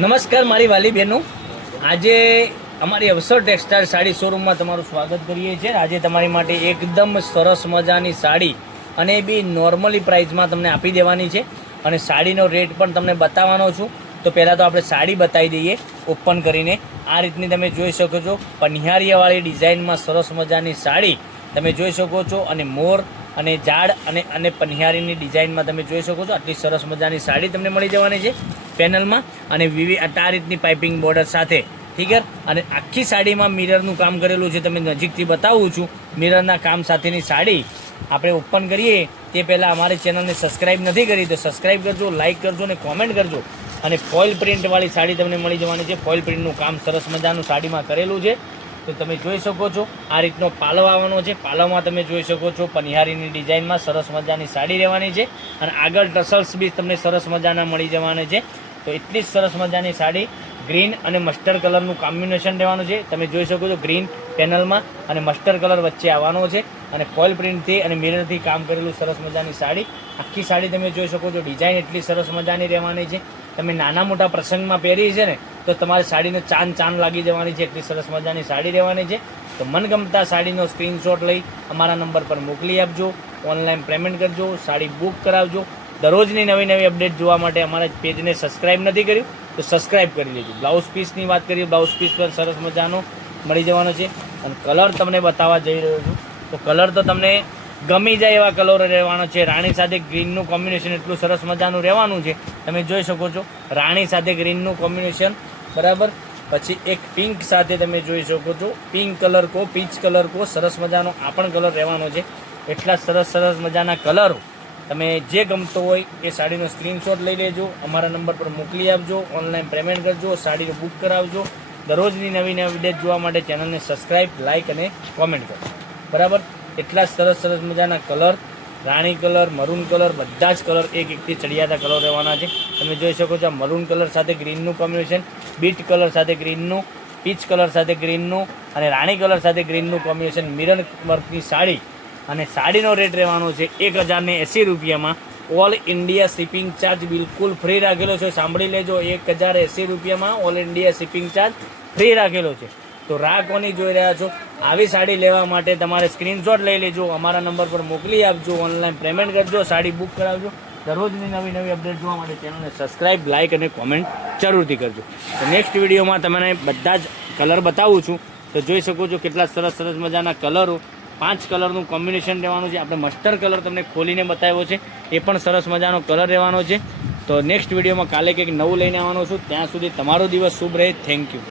નમસ્કાર મારી વાલી બહેનો, આજે અમારી અવસર ટેક્સટાઇલ સાડી શોરૂમમાં તમારું સ્વાગત કરીએ છીએ। આજે તમારી માટે એકદમ સરસ મજાની સાડી અને એ બી નોર્મલી પ્રાઇસમાં તમને આપી દેવાની છે અને સાડીનો રેટ પણ તમને બતાવવાનો છું। તો પહેલાં તો આપણે સાડી બતાવી દઈએ ઓપન કરીને। આ રીતની તમે જોઈ શકો છો, પનિહારિયાવાળી ડિઝાઇનમાં સરસ મજાની સાડી તમે જોઈ શકો છો અને મોર અને ઝાડ અને પનિહારીની ડિઝાઇનમાં તમે જોઈ શકો છો। આટલી સરસ મજાની સાડી તમને મળી જવાની છે પેનલમાં અને આ રીતની પાઇપિંગ બોર્ડર સાથે, ઠીક છે। અને આખી સાડીમાં મિરરનું કામ કરેલું છે, તમે નજીકથી બતાવું છું। મિરરના કામ સાથેની સાડી આપણે ઓપન કરીએ તે પહેલાં અમારી ચેનલને સબસ્ક્રાઈબ નથી કરી તો સબસ્ક્રાઈબ કરજો, લાઇક કરજો અને કોમેન્ટ કરજો। અને ફોઇલ પ્રિન્ટવાળી સાડી તમને મળી જવાની છે। ફોઇલ પ્રિન્ટનું કામ સરસ મજાનું સાડીમાં કરેલું છે, તો તમે જોઈ શકો છો। આ રીતનો પાલવ આવવાનો છે, પાલવમાં તમે જોઈ શકો છો પનિહારીની ડિઝાઇનમાં સરસ મજાની સાડી રહેવાની છે અને આગળ ટસલ્સ બી તમને સરસ મજાના મળી જવાના છે। તો એટલી જ સરસ મજાની સાડી ગ્રીન અને મસ્ટર્ડ કલરનું કોમ્બિનેશન રહેવાનું છે, તમે જોઈ શકો છો। ગ્રીન પેનલમાં અને મસ્ટર્ડ કલર વચ્ચે આવવાનો છે અને ફોઇલ પ્રિન્ટથી અને મિરરથી કામ કરેલું સરસ મજાની સાડી। આખી સાડી તમે જોઈ શકો છો, ડિઝાઇન એટલી સરસ મજાની રહેવાની છે। તમે નાના મોટા પ્રસંગમાં પહેરી છે ને તો તમારી સાડીને ચાંદ લાગી જવાની છે, એટલી સરસ મજાની સાડી રહેવાની છે। તો મનગમતા સાડીનો સ્ક્રીનશોટ લઈ અમારા નંબર પર મોકલી આપજો, ઓનલાઈન પેમેન્ટ કરજો, સાડી બુક કરાવજો। દરરોજની નવી અપડેટ જોવા માટે અમારા પેજને સબસ્ક્રાઈબ નથી કર્યું તો સબસ્ક્રાઈબ કરી લેજો। બ્લાઉઝ પીસની વાત કરીએ, બ્લાઉઝ પીસ પર સરસ મજાનો મળી જવાનો છે અને કલર તમને બતાવવા જઈ રહ્યો છું। તો કલર તો તમને ગમી જાય એવા કલર રહેવાનો છે। રાણી સાથે ગ્રીનનું કોમ્બિનેશન એટલું સરસ મજાનું રહેવાનું છે, તમે જોઈ શકો છો। રાણી સાથે ગ્રીનનું કોમ્બિનેશન, બરાબર। પછી એક પિંક સાથે તમે જોઈ શકો છો, પિંક કલર કો, પીચ કલર કો, સરસ મજાનો આ પણ કલર રહેવાનો છે। એટલા સરસ મજાના કલરો તમે જે ગમતો હોય એ સાડીનો સ્ક્રીનશોટ લઈ લેજો, અમારા નંબર પર મોકલી આપજો, ઓનલાઈન પેમેન્ટ કરજો, સાડીનો બુક કરાવજો। દરરોજની નવી અપડેટ જોવા માટે ચેનલને સબસ્ક્રાઈબ, લાઇક અને કોમેન્ટ કરજો, બરાબર। એટલા સરસ મજાના કલર, રાણી કલર, મરૂન કલર, બધા જ કલર એકથી ચડિયાતા કલર રહેવાના છે। તમે જોઈ શકો છો આ મરૂન કલર સાથે ગ્રીનનું કોમ્બિનેશન, બીટ કલર સાથે ગ્રીનનું, પીચ કલર સાથે ગ્રીનનું અને રાણી કલર સાથે ગ્રીનનું કોમ્બિનેશન, મિરર વર્કની સાડી અને સાડીનો રેટ રહેવાનો છે 1080 રૂપિયામાં। ઓલ ઇન્ડિયા શિપિંગ ચાર્જ બિલકુલ ફ્રી રાખેલો છે, સાંભળી લેજો। 1080 રૂપિયામાં all India shipping charge free રાખેલો છે। તો રાહ કોની જોઈ રહ્યા છો? આવી સાડી લેવા માટે તમારે સ્ક્રીનશોટ લઈ લેજો, અમારા નંબર પર મોકલી આપજો, ઓનલાઈન પેમેન્ટ કરજો, સાડી બુક કરાવજો। દરરોજની નવી અપડેટ જોવા માટે ચેનલને સબસ્ક્રાઈબ, લાઇક અને કોમેન્ટ જરૂરથી કરજો। તો નેક્સ્ટ વિડીયોમાં તમને બધા જ કલર બતાવું છું, તો જોઈ શકો છો કેટલા સરસ મજાના કલરો, 5 કલરનું કોમ્બિનેશન રહેવાનું છે। આપણે મસ્ટર્ડ કલર તમને ખોલીને બતાવ્યો છે, એ પણ સરસ મજાનો કલર રહેવાનો છે। તો નેક્સ્ટ વિડીયોમાં કાલે કંઈક નવું લઈને આવવાનો છું, ત્યાં સુધી તમારો દિવસ શુભ રહે। Thank you.